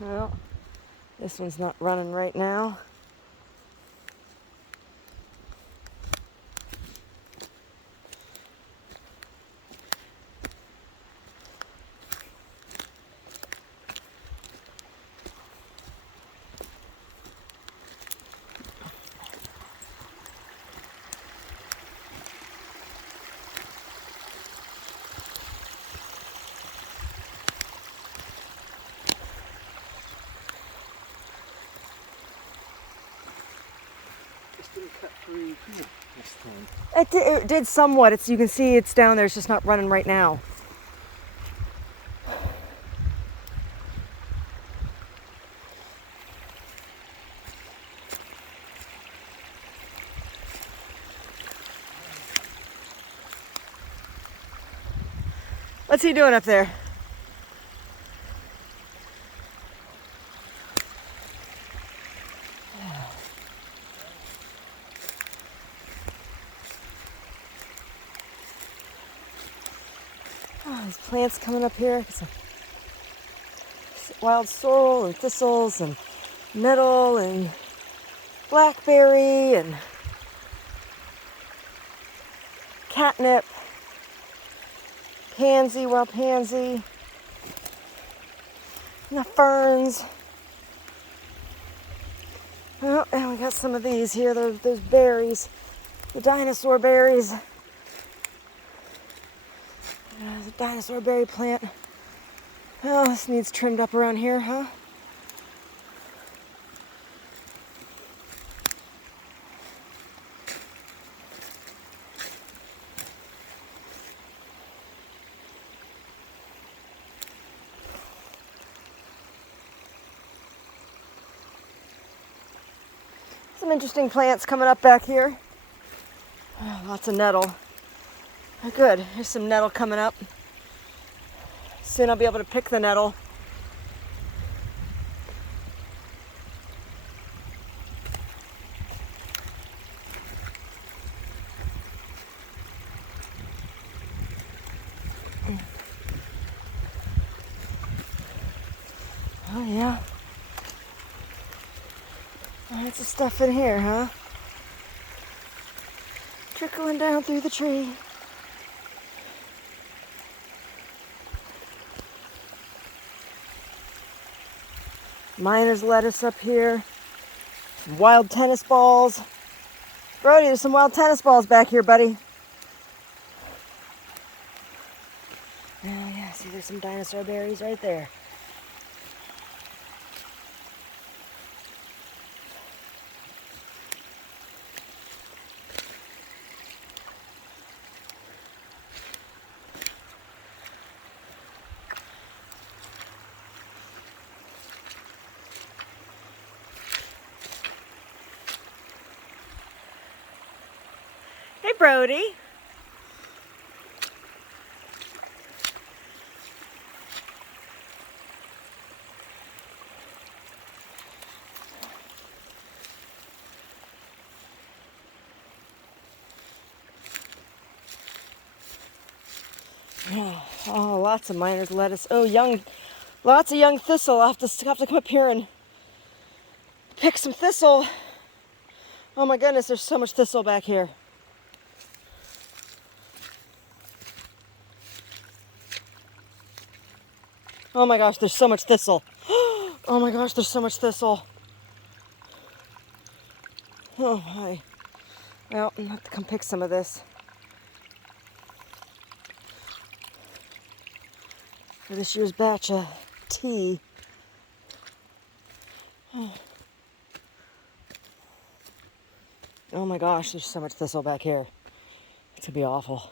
Well, this one's not running right now. Didn't cut through this time. It did somewhat. You can see it's down there. It's just not running right now. What's he doing up there? Oh, there's plants coming up here. Some wild sorrel and thistles and nettle and blackberry and catnip, pansy, wild pansy, and the ferns. Oh, and we got some of these here, those berries, the dinosaur berries. There's a dinosaur berry plant. Oh, this needs trimmed up around here, huh? Some interesting plants coming up back here. Oh, lots of nettle. Oh, good, there's some nettle coming up. Soon I'll be able to pick the nettle. Oh yeah. Lots of stuff in here, huh? Trickling down through the tree. Miner's lettuce up here. Some wild tennis balls. Brody, there's some wild tennis balls back here, buddy. Oh yeah, see there's some dinosaur berries right there. Hey, Brody. Oh, lots of miner's lettuce. Oh, lots of young thistle. I'll have to come up here and pick some thistle. Oh my goodness, there's so much thistle back here. Oh my gosh, there's so much thistle. Oh my gosh, there's so much thistle. Oh my. Well, I'm gonna have to come pick some of this. For this year's batch of tea. Oh my gosh, there's so much thistle back here. It's gonna be awful.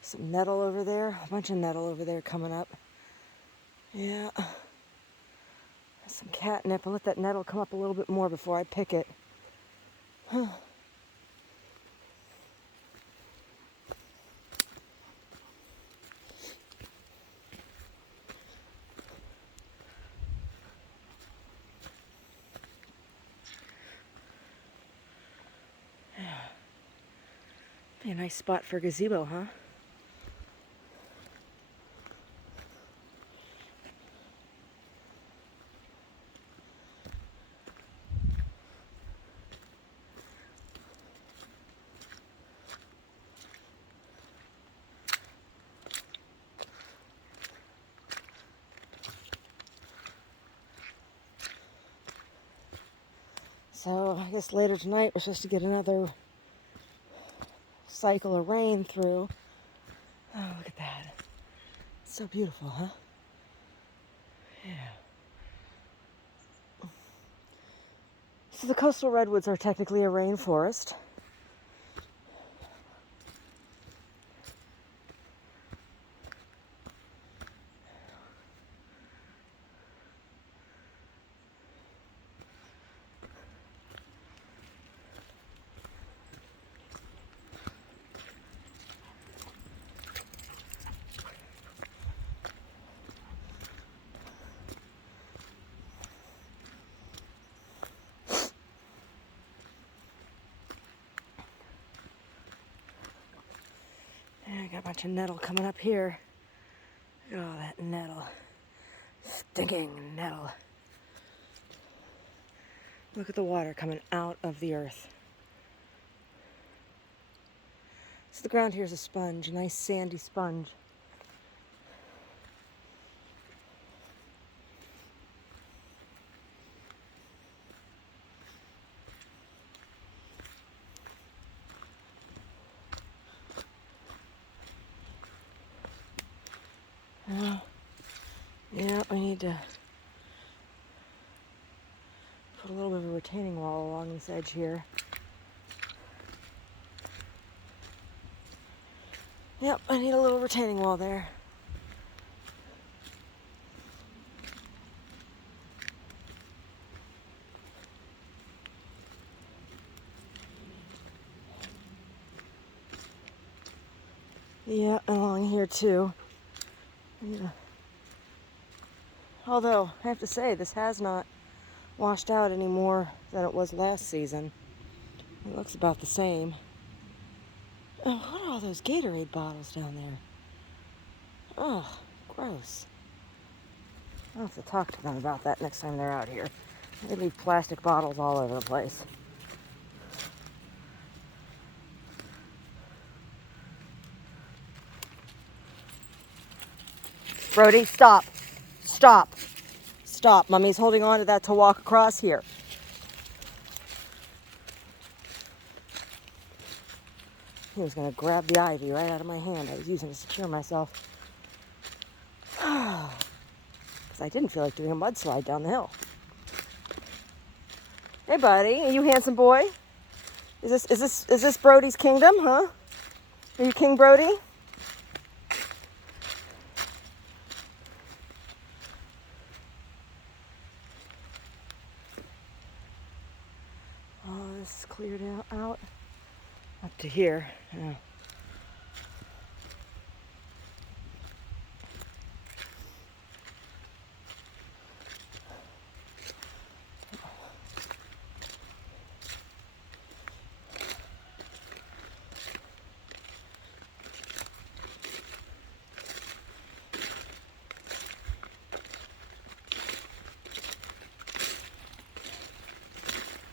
Some nettle over there, a bunch of nettle over there coming up. Yeah. Some catnip. I'll let that nettle come up a little bit more before I pick it. Huh. Be a nice spot for a gazebo, huh? So I guess later tonight we're supposed to get another cycle of rain through. Oh, look at that. It's so beautiful, huh? Yeah. So the coastal redwoods are technically a rainforest. I got a bunch of nettle coming up here. Look at all that nettle. Stinking nettle. Look at the water coming out of the earth. So the ground here is a sponge, a nice sandy sponge. Yeah, we need to put a little bit of a retaining wall along this edge here. Yep, I need a little retaining wall there. Yeah, along here too. Yeah. Although, I have to say, this has not washed out any more than it was last season. It looks about the same. Oh, what are all those Gatorade bottles down there? Oh, gross. I'll have to talk to them about that next time they're out here. They leave plastic bottles all over the place. Brody, stop. Stop. Stop. Mummy's holding on to that to walk across here. He was going to grab the ivy right out of my hand. I was using to secure myself. Because I didn't feel like doing a mudslide down the hill. Hey, buddy. Are you handsome boy? Is this Brody's kingdom, huh? Are you King Brody? Oh, this is cleared out up to here. Yeah.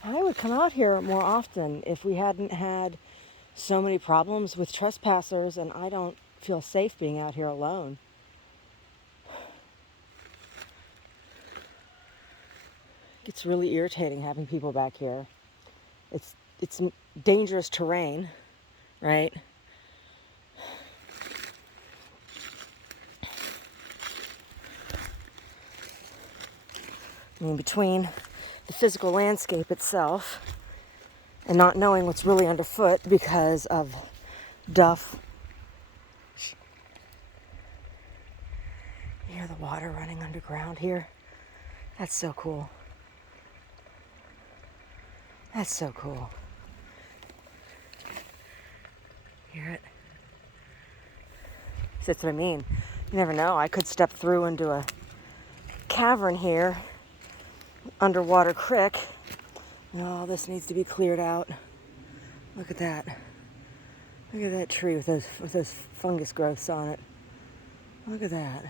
I would come out here more often if we hadn't had so many problems with trespassers, and I don't feel safe being out here alone. It's really irritating having people back here. It's dangerous terrain, right? I mean, between the physical landscape itself and not knowing what's really underfoot because of duff. You hear the water running underground here? That's so cool. That's so cool. Hear it? That's what I mean. You never know. I could step through into a cavern here, underwater creek. Oh, this needs to be cleared out. Look at that. Look at that tree with those fungus growths on it. Look at that.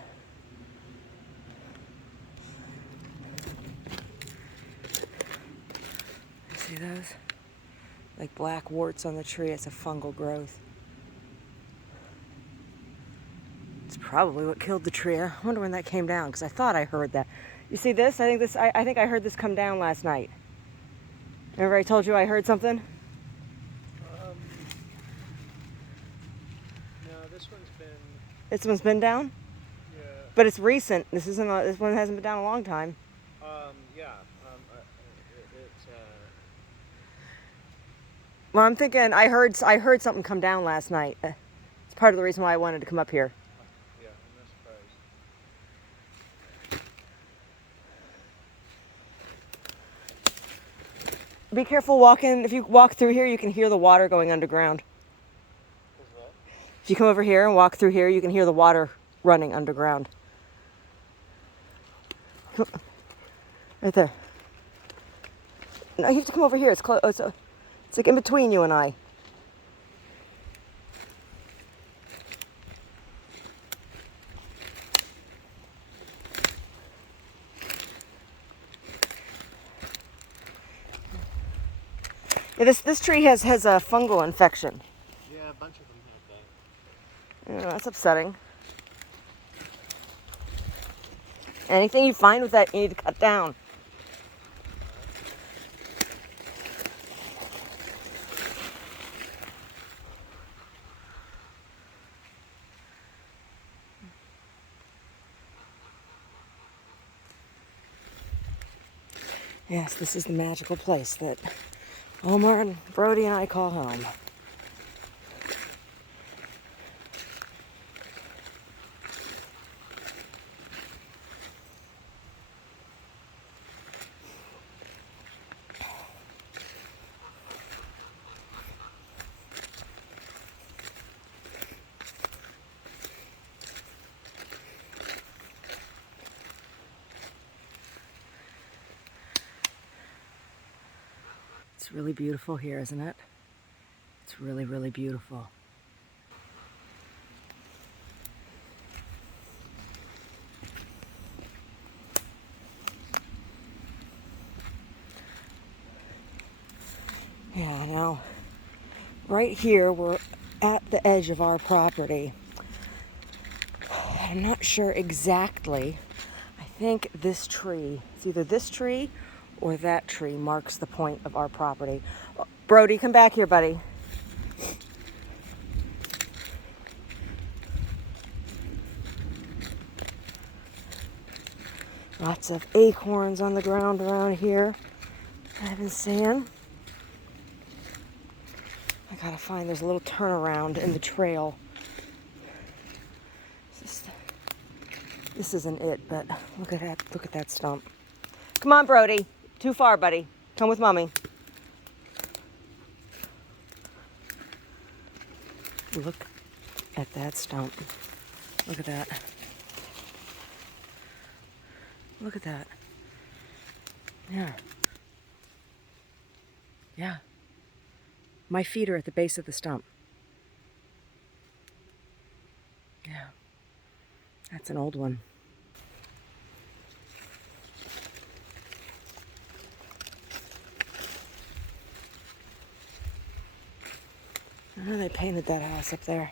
See those? Like black warts on the tree. It's a fungal growth. It's probably what killed the tree. I wonder when that came down, because I thought I heard that. You see this? I think I heard this come down last night. Remember I told you I heard something? No, this one's been. This one's been down? Yeah. But it's recent. This one hasn't been down a long time. Yeah. It's. Well, I'm thinking I heard something come down last night. It's part of the reason why I wanted to come up here. Yeah, I'm not surprised. Be careful walking. If you walk through here, you can hear the water going underground. As well? If you come over here and walk through here, you can hear the water running underground. Right there. No, you have to come over here. It's close. It's like in between you and I. Yeah, this tree has a fungal infection. Yeah, a bunch of them have that. Yeah, that's upsetting. Anything you find with that, you need to cut down. Yes, this is the magical place that Omar and Brody and I call home. It's really beautiful here, isn't it? It's really, really beautiful. Yeah, now, right here, we're at the edge of our property. I'm not sure exactly. I think this tree, it's either this tree or that tree marks the point of our property. Brody, come back here, buddy. Lots of acorns on the ground around here. I've been seeing. I gotta find, there's a little turnaround in the trail. This isn't it, but look at that stump. Come on, Brody. Too far, buddy. Come with Mommy. Look at that stump. Look at that. Look at that. Yeah. Yeah. My feet are at the base of the stump. Yeah. That's an old one. Oh, they painted that house up there.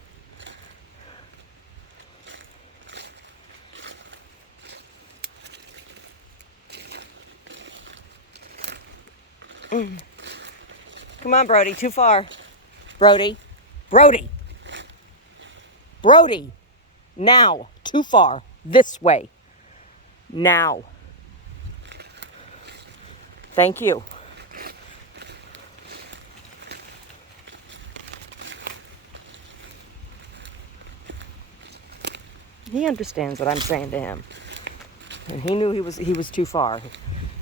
Come on, Brody, too far. Brody. Brody. Brody. Now. Too far. This way. Now. Thank you. He understands what I'm saying to him. And he knew he was too far.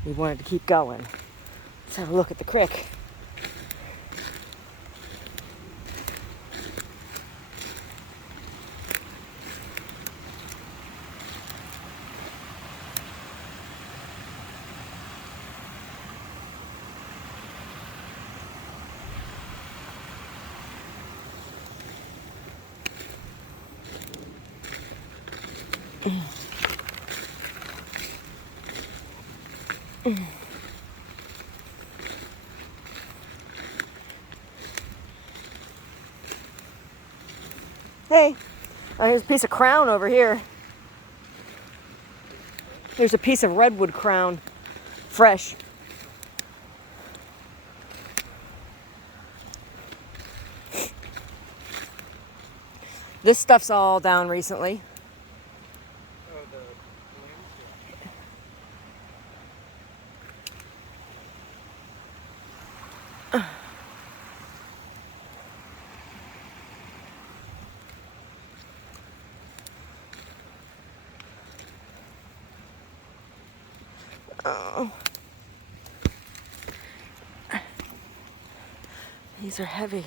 He wanted to keep going. Let's have a look at the creek. Hey, here's a piece of crown over here. There's a piece of redwood crown, fresh. This stuff's all down recently. Oh, the blooms? Oh. These are heavy.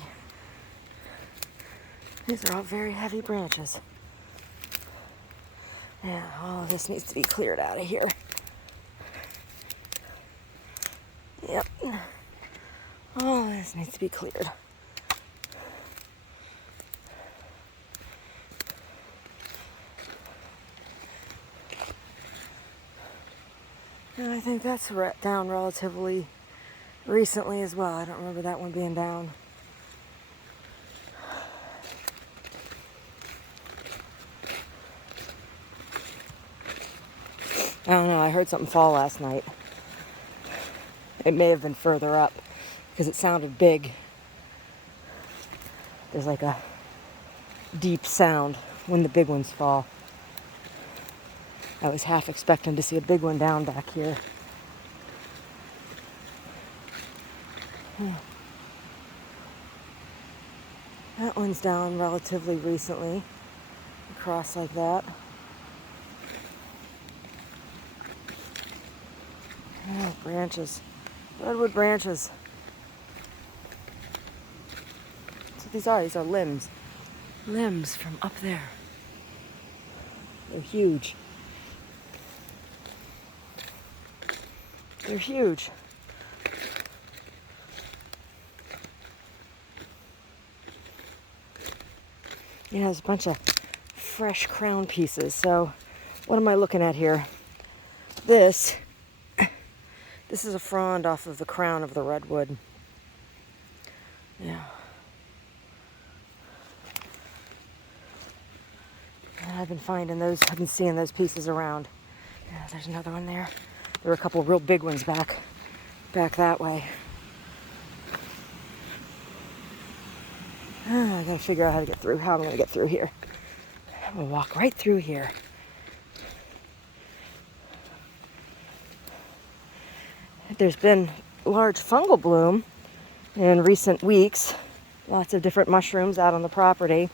These are all very heavy branches. Yeah, all of this needs to be cleared out of here. Yep. All of this needs to be cleared. And I think that's down relatively recently as well. I don't remember that one being down. I don't know, I heard something fall last night. It may have been further up because it sounded big. There's like a deep sound when the big ones fall. I was half expecting to see a big one down back here. That one's down relatively recently, across like that. Oh, branches. Redwood branches. That's what these are. These are limbs. Limbs from up there. They're huge. They're huge. Yeah, there's a bunch of fresh crown pieces. So, what am I looking at here? This is a frond off of the crown of the redwood. Yeah. And I've been seeing those pieces around. Yeah, there's another one there. There were a couple real big ones back that way. I gotta figure out how I'm gonna get through here. I'm gonna walk right through here. There's been large fungal bloom in recent weeks. Lots of different mushrooms out on the property.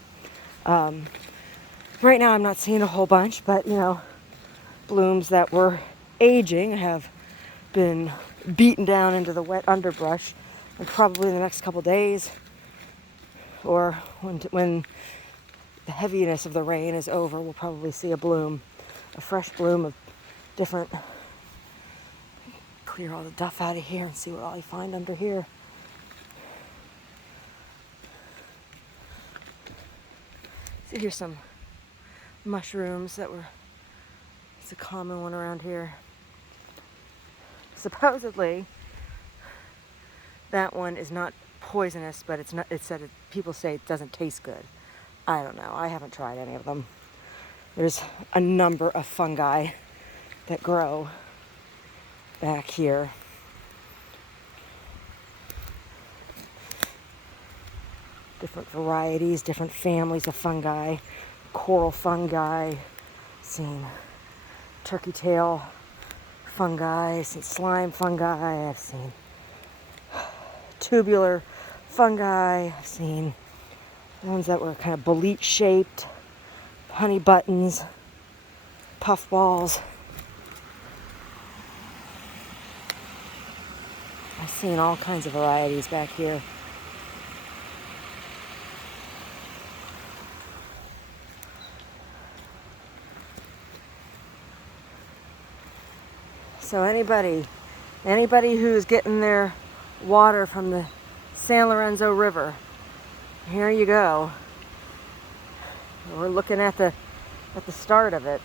Right now I'm not seeing a whole bunch, but blooms that were aging have been beaten down into the wet underbrush, and probably in the next couple days, or when the heaviness of the rain is over, we'll probably see a fresh bloom of different. Clear all the duff out of here and see what all you find under here. So here's some mushrooms it's a common one around here. Supposedly, that one is not poisonous, but people say it doesn't taste good. I don't know. I haven't tried any of them. There's a number of fungi that grow back here. Different varieties, different families of fungi. Coral fungi, seen turkey tail fungi, I've seen slime fungi, I've seen tubular fungi, I've seen ones that were kind of bolete shaped, honey buttons. puffballs. I've seen all kinds of varieties back here. So anybody who's getting their water from the San Lorenzo River, here you go. We're looking at the start of it.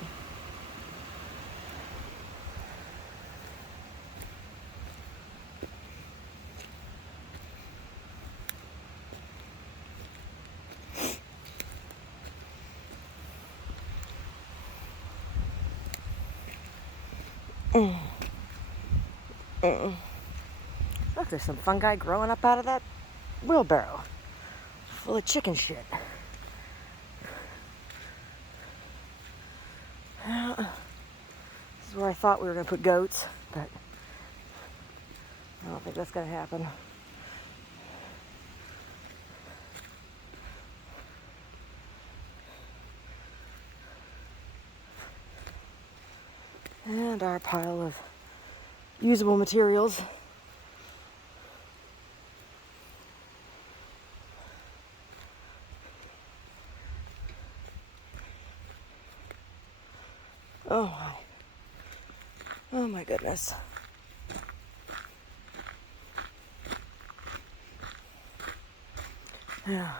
Look, there's some fungi growing up out of that wheelbarrow full of chicken shit. This is where I thought we were going to put goats, but I don't think that's going to happen. And our pile of usable materials. Oh my goodness. Yeah.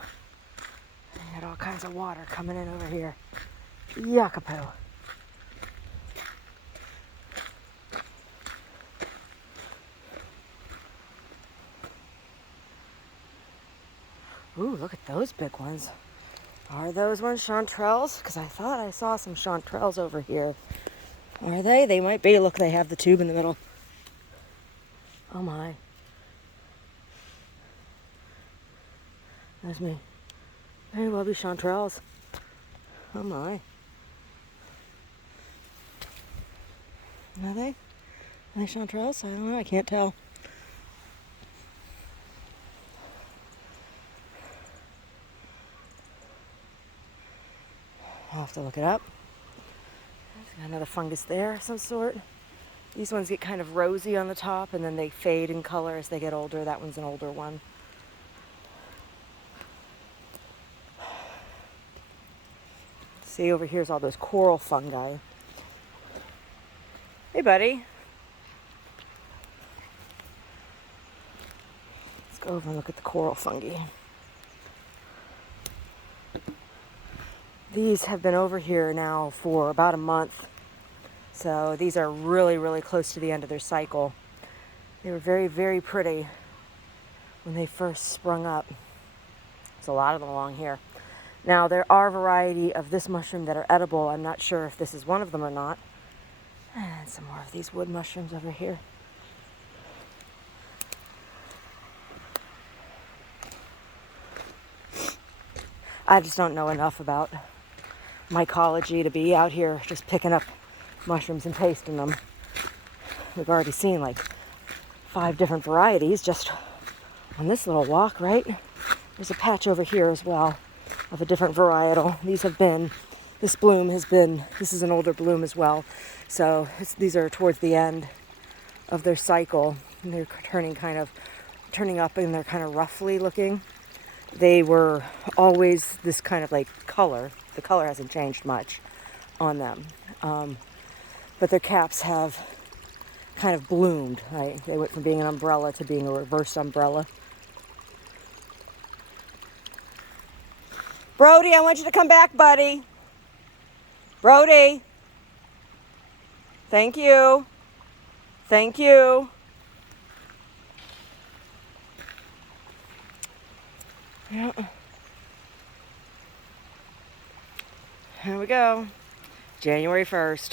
I got all kinds of water coming in over here. Yuckapoo. Ooh, look at those big ones. Are those ones chanterelles? Because I thought I saw some chanterelles over here. Are they? They might be. Look, they have the tube in the middle. Oh my. There's me. Very well be chanterelles. Oh my. Are they? Are they chanterelles? I don't know. I can't tell. I'll have to look it up. There's got another fungus there of some sort. These ones get kind of rosy on the top and then they fade in color as they get older. That one's an older one. See, over here's all those coral fungi. Hey, buddy. Let's go over and look at the coral fungi. These have been over here now for about a month. So these are really, really close to the end of their cycle. They were very, very pretty when they first sprung up. There's a lot of them along here. Now, there are a variety of this mushroom that are edible. I'm not sure if this is one of them or not. And some more of these wood mushrooms over here. I just don't know enough about mycology to be out here just picking up mushrooms and tasting them. We've already seen like 5 different varieties just on this little walk, right? There's a patch over here as well of a different varietal. This bloom has been, this is an older bloom as well. So these are towards the end of their cycle. And they're turning up and they're kind of roughly looking. They were always this kind of like color. The color hasn't changed much on them. But their caps have kind of bloomed, right? They went from being an umbrella to being a reversed umbrella. Brody, I want you to come back, buddy. Brody. Thank you. Thank you. Yeah. Here we go. January 1st.